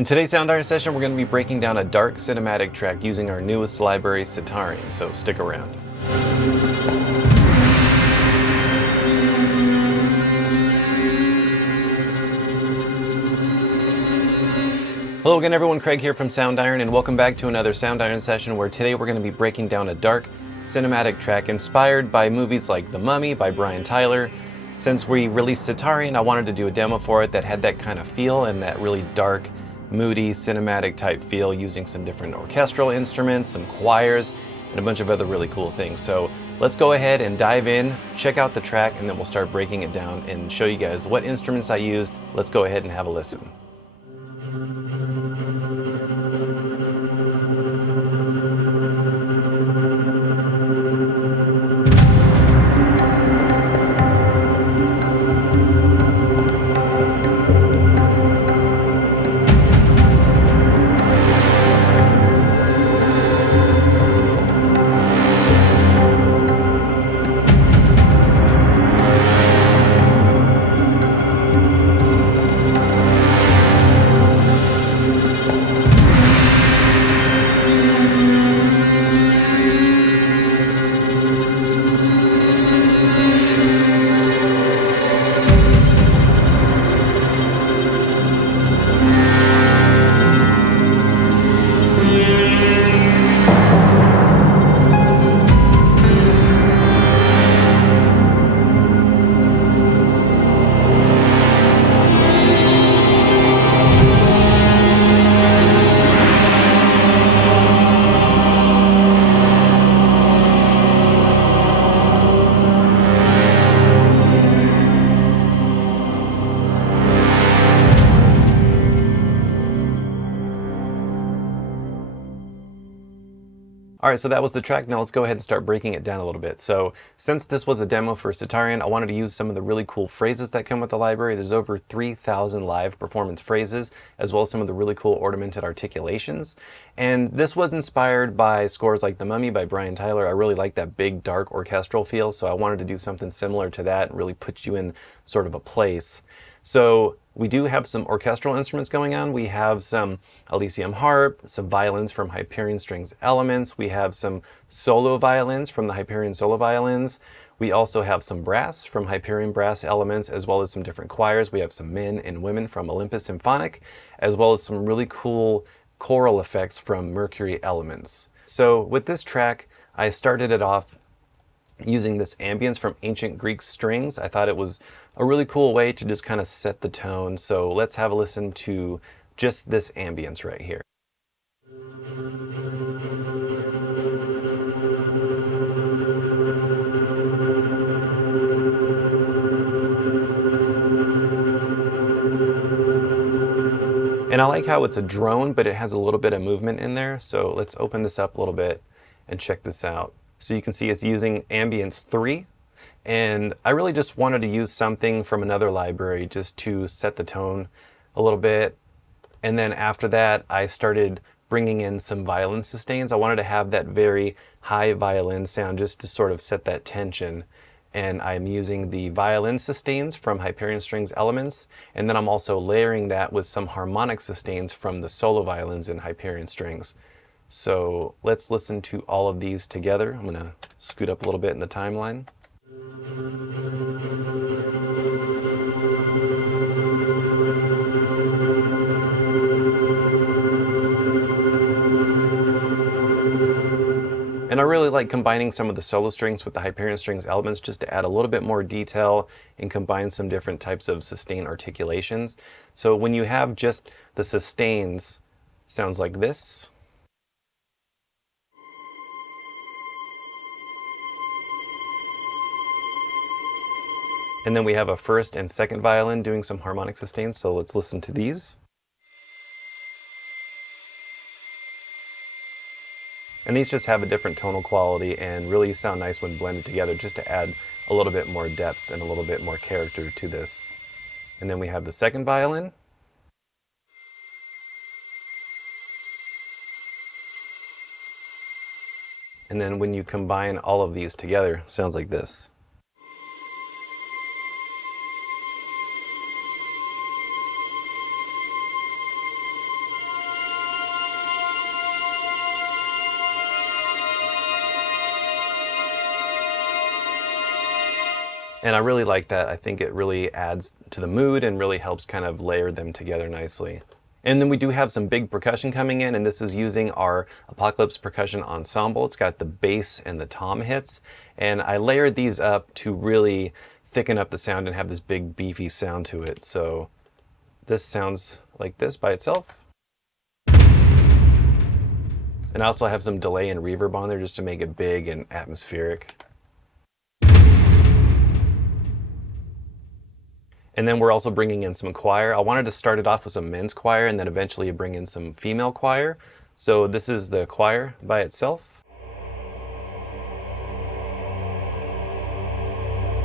In today's Soundiron session, we're going to be breaking down a dark cinematic track using our newest library, Sitarion, so stick around. Hello again everyone, Craig here from Soundiron, and welcome back to another Soundiron session where today we're going to be breaking down a dark cinematic track inspired by movies like The Mummy by Brian Tyler. Since we released Sitarion, I wanted to do a demo for it that had that kind of feel and that really dark, moody, cinematic type feel using some different orchestral instruments, some choirs, and a bunch of other really cool things. So let's go ahead and dive in, check out the track, and then we'll start breaking it down and show you guys what instruments I used. Let's go ahead and have a listen. Alright, so that was the track. Now let's go ahead and start breaking it down a little bit. So since this was a demo for Sitarion, I wanted to use some of the really cool phrases that come with the library. There's over 3,000 live performance phrases, as well as some of the really cool ornamented articulations. And this was inspired by scores like The Mummy by Brian Tyler. I really like that big, dark orchestral feel, so I wanted to do something similar to that and really put you in sort of a place. So we do have some orchestral instruments going on. We have some Elysium Harp, some violins from Hyperion Strings Elements. We have some solo violins from the Hyperion Solo Violins. We also have some brass from Hyperion Brass Elements, as well as some different choirs. We have some men and women from Olympus Symphonic, as well as some really cool choral effects from Mercury Elements. So with this track, I started it off using this ambience from ancient Greek strings. I thought it was a really cool way to just kind of set the tone. So let's have a listen to just this ambience right here. And I like how it's a drone, but it has a little bit of movement in there. So let's open this up a little bit and check this out. So you can see it's using ambience 3. And I really just wanted to use something from another library just to set the tone a little bit. And then after that, I started bringing in some violin sustains. I wanted to have that very high violin sound just to sort of set that tension. And I'm using the violin sustains from Hyperion Strings Elements. And then I'm also layering that with some harmonic sustains from the solo violins in Hyperion Strings. So let's listen to all of these together. I'm going to scoot up a little bit in the timeline. And I really like combining some of the solo strings with the Hyperion Strings Elements just to add a little bit more detail and combine some different types of sustain articulations. So when you have just the sustains, sounds like this. And then we have a first and second violin doing some harmonic sustains, so let's listen to these. And these just have a different tonal quality and really sound nice when blended together, just to add a little bit more depth and a little bit more character to this. And then we have the second violin. And then when you combine all of these together, it sounds like this. And I really like that. I think it really adds to the mood and really helps kind of layer them together nicely. And then we do have some big percussion coming in, and this is using our Apocalypse Percussion Ensemble. It's got the bass and the tom hits, and I layered these up to really thicken up the sound and have this big beefy sound to it. So this sounds like this by itself. And I also have some delay and reverb on there just to make it big and atmospheric. And then we're also bringing in some choir. I wanted to start it off with some men's choir and then eventually bring in some female choir. So this is the choir by itself.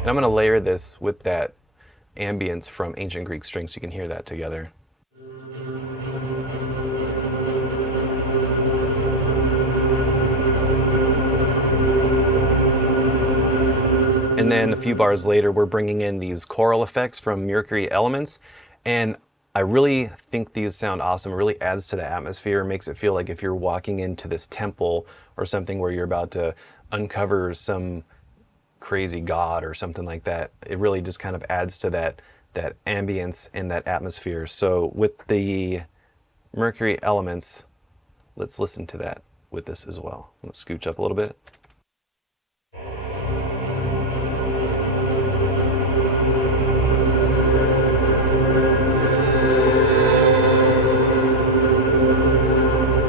And I'm going to layer this with that ambience from ancient Greek strings so you can hear that together. And then a few bars later, we're bringing in these choral effects from Mercury Elements. And I really think these sound awesome. It really adds to the atmosphere, makes it feel like if you're walking into this temple or something where you're about to uncover some crazy god or something like that. It really just kind of adds to that ambience and that atmosphere. So with the Mercury Elements, let's listen to that with this as well. Let's scooch up a little bit.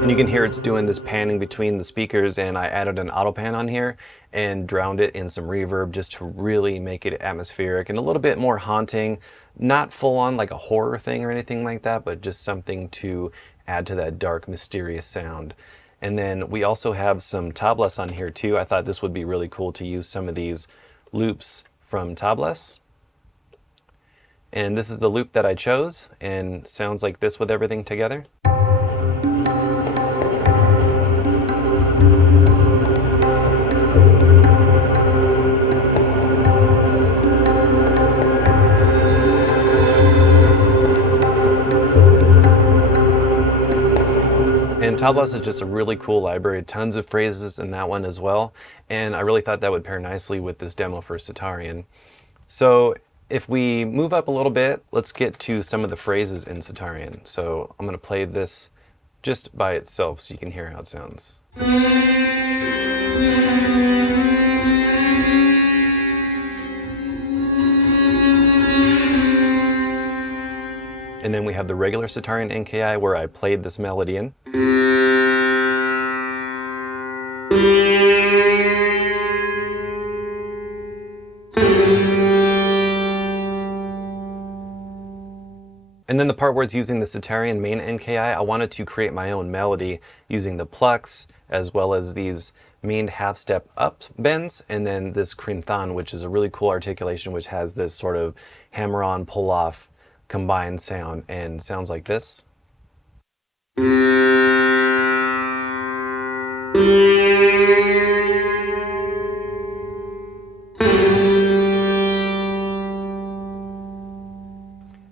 And you can hear it's doing this panning between the speakers, and I added an auto pan on here and drowned it in some reverb just to really make it atmospheric and a little bit more haunting. Not full on like a horror thing or anything like that, but just something to add to that dark, mysterious sound. And then we also have some tablas on here too. I thought this would be really cool to use some of these loops from tablas. And this is the loop that I chose, and sounds like this with everything together. And Tablas is just a really cool library, tons of phrases in that one as well, and I really thought that would pair nicely with this demo for Sitarion. So if we move up a little bit, let's get to some of the phrases in Sitarion. So I'm going to play this just by itself so you can hear how it sounds. And then we have the regular Sitarion NKI where I played this melody in. And then the part where it's using the Sitarion main NKI, I wanted to create my own melody using the plucks as well as these mean half step up bends, and then this crinthan, which is a really cool articulation which has this sort of hammer on pull off combined sound and sounds like this.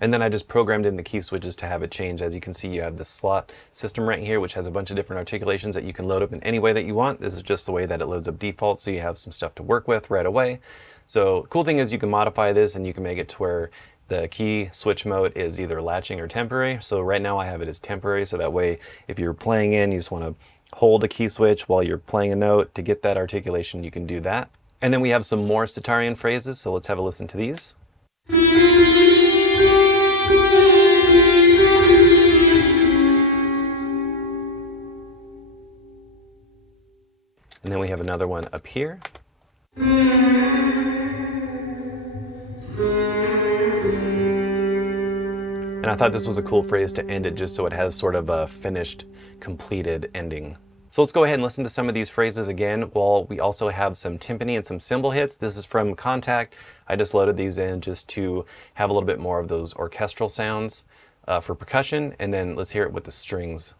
And then I just programmed in the key switches to have it change. As you can see, you have this slot system right here, which has a bunch of different articulations that you can load up in any way that you want. This is just the way that it loads up default, so you have some stuff to work with right away. So cool thing is you can modify this and you can make it to where the key switch mode is either latching or temporary. So right now I have it as temporary, so that way if you're playing in, you just want to hold a key switch while you're playing a note to get that articulation, you can do that. And then we have some more Sitarion phrases, so let's have a listen to these. And then we have another one up here. And I thought this was a cool phrase to end it just so it has sort of a finished, completed ending. So let's go ahead and listen to some of these phrases again, while we also have some timpani and some cymbal hits. This is from Contact. I just loaded these in just to have a little bit more of those orchestral sounds for percussion, and then let's hear it with the strings.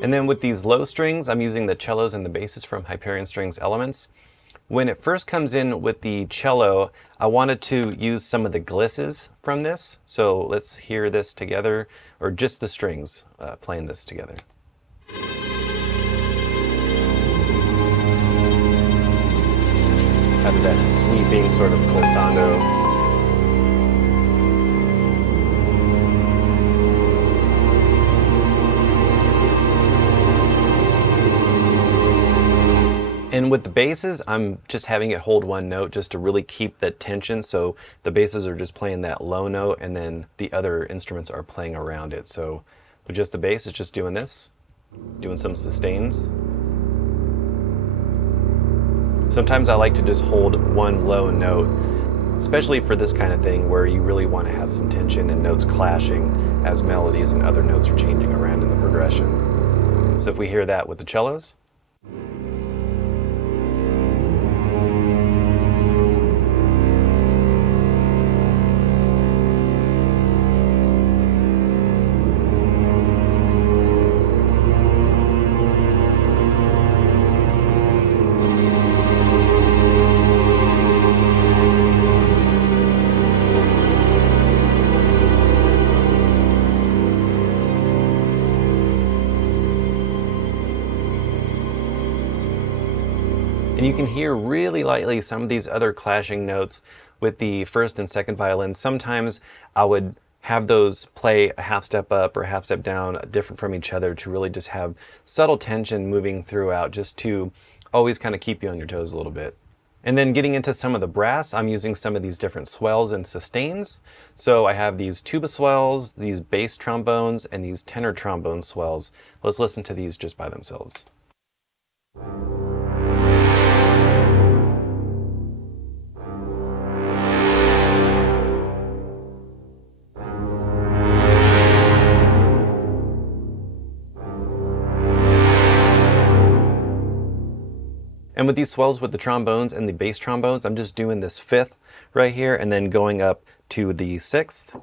And then with these low strings, I'm using the cellos and the basses from Hyperion Strings Elements. When it first comes in with the cello, I wanted to use some of the glisses from this. So let's hear this together, or just the strings playing this together. Out of that sweeping sort of glissando. And with the basses, I'm just having it hold one note just to really keep that tension. So the basses are just playing that low note, and then the other instruments are playing around it. So with just the bass, it's just doing this, doing some sustains. Sometimes I like to just hold one low note, especially for this kind of thing where you really want to have some tension and notes clashing as melodies and other notes are changing around in the progression. So if we hear that with the cellos. And you can hear really lightly some of these other clashing notes with the first and second violins. Sometimes I would have those play a half step up or a half step down, different from each other, to really just have subtle tension moving throughout, just to always kind of keep you on your toes a little bit. And then getting into some of the brass, I'm using some of these different swells and sustains. So I have these tuba swells, these bass trombones, and these tenor trombone swells. Let's listen to these just by themselves. And with these swells with the trombones and the bass trombones, I'm just doing this fifth right here and then going up to the sixth.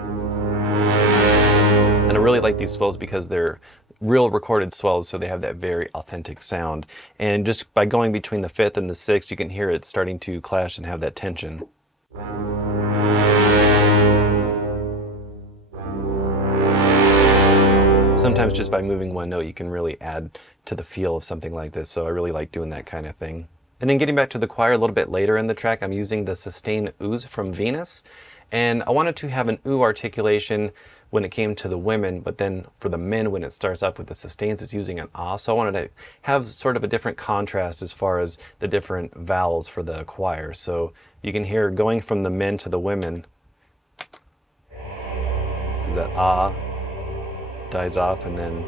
And I really like these swells because they're real recorded swells, so they have that very authentic sound. And just by going between the fifth and the sixth, you can hear it starting to clash and have that tension. Sometimes just by moving one note, you can really add to the feel of something like this. So I really like doing that kind of thing. And then getting back to the choir a little bit later in the track, I'm using the sustain ooze from Venus. And I wanted to have an ooh articulation when it came to the women, but then for the men, when it starts up with the sustains, it's using an ah. So I wanted to have sort of a different contrast as far as the different vowels for the choir. So you can hear going from the men to the women is that ah, dies off and then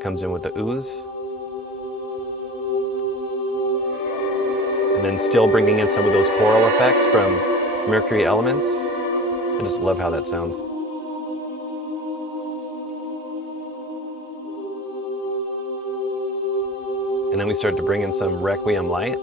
comes in with the ooze. And then still bringing in some of those choral effects from Mercury Elements. I just love how that sounds. And then we start to bring in some Requiem light.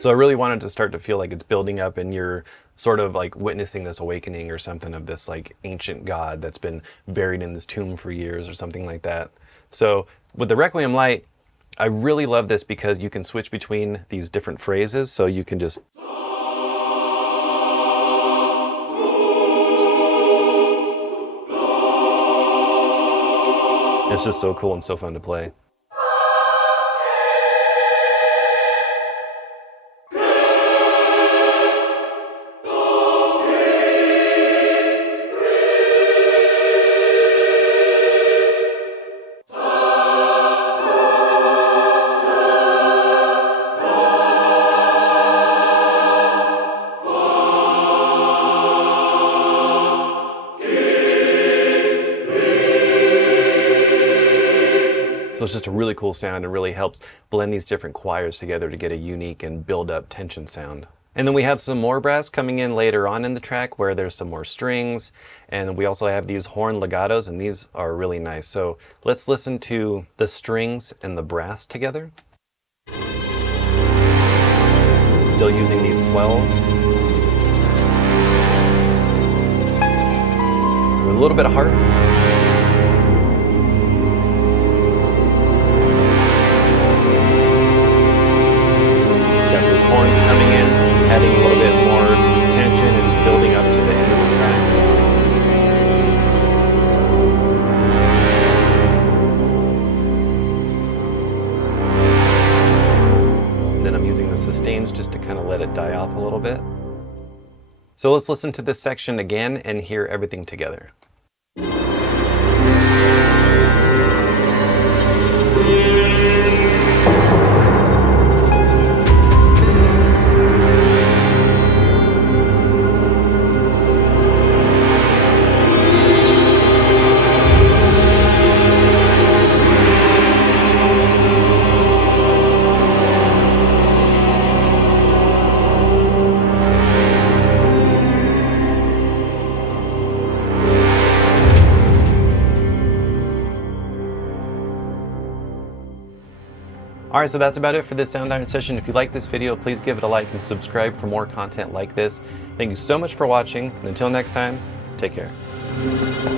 So I really wanted to start to feel like it's building up and you're sort of like witnessing this awakening or something of this like ancient god that's been buried in this tomb for years or something like that. So with the Requiem light, I really love this because you can switch between these different phrases. So you can just... It's just so cool and so fun to play. So it's just a really cool sound and really helps blend these different choirs together to get a unique and build up tension sound. And then we have some more brass coming in later on in the track where there's some more strings, and we also have these horn legatos, and these are really nice. So let's listen to the strings and the brass together. Still using these swells. A little bit of harp. Got those horns coming in, adding a little bit more tension and building up to the end of the track. Then I'm using the sustains just to kind of let it die off a little bit. So let's listen to this section again and hear everything together. Alright, so that's about it for this Soundiron session. If you like this video, please give it a like and subscribe for more content like this. Thank you so much for watching, and until next time, take care.